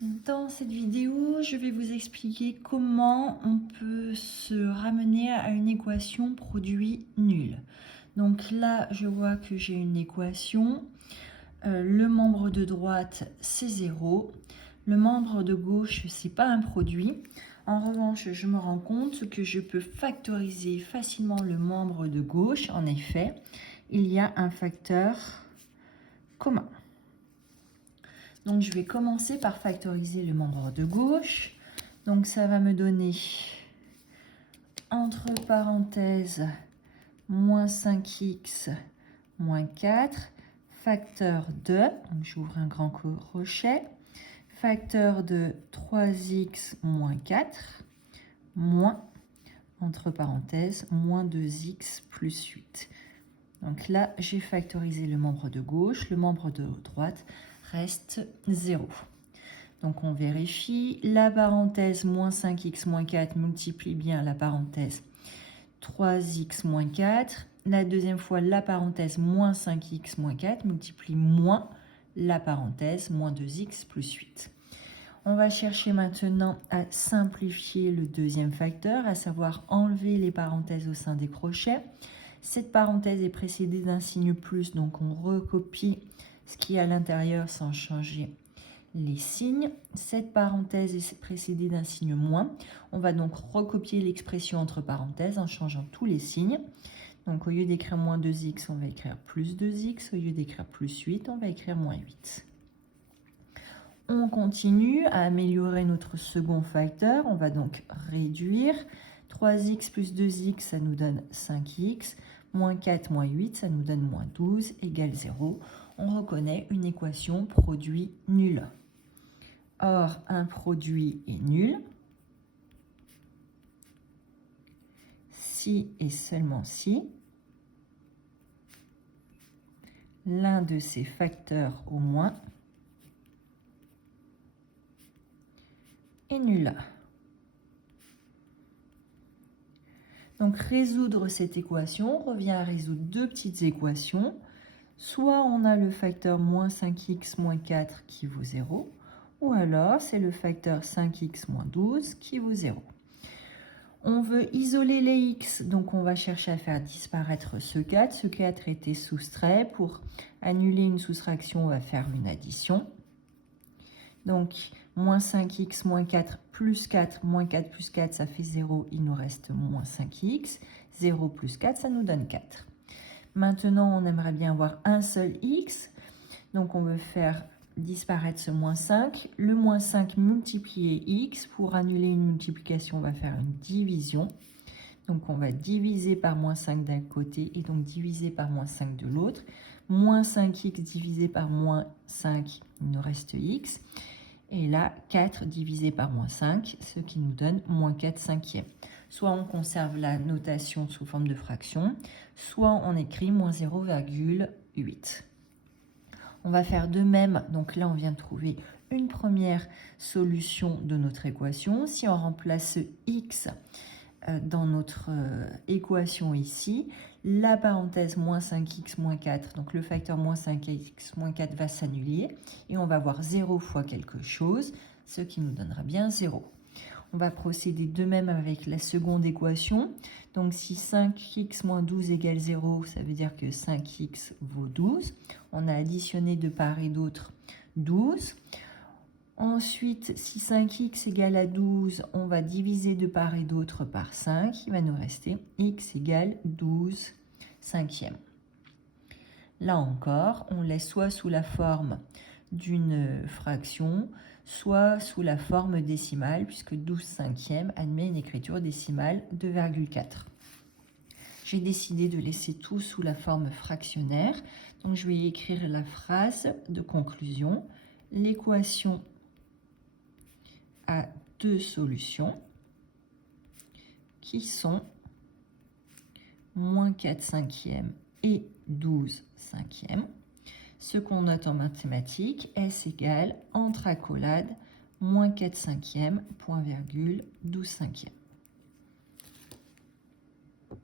Dans cette vidéo, je vais vous expliquer comment on peut se ramener à une équation produit nul. Donc là, je vois que j'ai une équation. Le membre de droite, c'est 0. Le membre de gauche, c'est pas un produit. En revanche, je me rends compte que je peux factoriser facilement le membre de gauche. En effet, il y a un facteur commun. Donc, je vais commencer par factoriser le membre de gauche. Donc, ça va me donner, entre parenthèses, moins 5x moins 4, facteur de, donc j'ouvre un grand crochet, facteur de 3x moins 4, moins, entre parenthèses, moins 2x plus 8. Donc là, j'ai factorisé le membre de gauche, le membre de droite reste 0. Donc on vérifie, la parenthèse moins 5x moins 4 multiplie bien la parenthèse 3x moins 4. La deuxième fois, la parenthèse moins 5x moins 4 multiplie moins la parenthèse moins 2x plus 8. On va chercher maintenant à simplifier le deuxième facteur, à savoir enlever les parenthèses au sein des crochets. Cette parenthèse est précédée d'un signe plus, donc on recopie ce qui est à l'intérieur sans changer les signes. Cette parenthèse est précédée d'un signe moins. On va donc recopier l'expression entre parenthèses en changeant tous les signes. Donc au lieu d'écrire moins 2x, on va écrire plus 2x. Au lieu d'écrire plus 8, on va écrire moins 8. On continue à améliorer notre second facteur. On va donc réduire. 3x plus 2x, ça nous donne 5x. Moins 4 moins 8, ça nous donne moins 12 égale 0. On reconnaît une équation produit nul. Or, un produit est nul si et seulement si l'un de ces facteurs au moins est nul. Donc, résoudre cette équation revient à résoudre deux petites équations. Soit on a le facteur moins 5x moins 4 qui vaut 0, ou alors c'est le facteur 5x moins 12 qui vaut 0. On veut isoler les x, donc on va chercher à faire disparaître ce 4. Ce 4 était soustrait. Pour annuler une soustraction, on va faire une addition. Donc, moins 5x moins 4 plus 4, moins 4 plus 4, ça fait 0. Il nous reste moins 5x. 0 plus 4, ça nous donne 4. Maintenant, on aimerait bien avoir un seul x. Donc, on veut faire disparaître ce moins 5. Le moins 5 multiplié x. Pour annuler une multiplication, on va faire une division. Donc, on va diviser par moins 5 d'un côté et donc diviser par moins 5 de l'autre. Moins 5x divisé par moins 5, il nous reste x. Et là, 4 divisé par moins 5, ce qui nous donne moins 4 cinquièmes. Soit on conserve la notation sous forme de fraction, soit on écrit moins 0,8. On va faire de même, donc là on vient de trouver une première solution de notre équation. Si on remplace x dans notre équation ici, la parenthèse moins 5x moins 4, donc le facteur moins 5x moins 4 va s'annuler et on va avoir 0 fois quelque chose, ce qui nous donnera bien 0. On va procéder de même avec la seconde équation. Donc si 5x moins 12 égale 0, ça veut dire que 5x vaut 12. On a additionné de part et d'autre 12. Ensuite, si 5x égale à 12, on va diviser de part et d'autre par 5. Il va nous rester x égale 12 cinquièmes. Là encore, on laisse soit sous la forme d'une fraction, soit sous la forme décimale, puisque 12 cinquièmes admet une écriture décimale de 2,4. J'ai décidé de laisser tout sous la forme fractionnaire. Donc, je vais écrire la phrase de conclusion. L'équation a deux solutions qui sont moins 4 cinquièmes et 12 cinquièmes. Ce qu'on note en mathématiques, S égale, entre accolades, moins 4 cinquièmes, point virgule, 12 cinquièmes.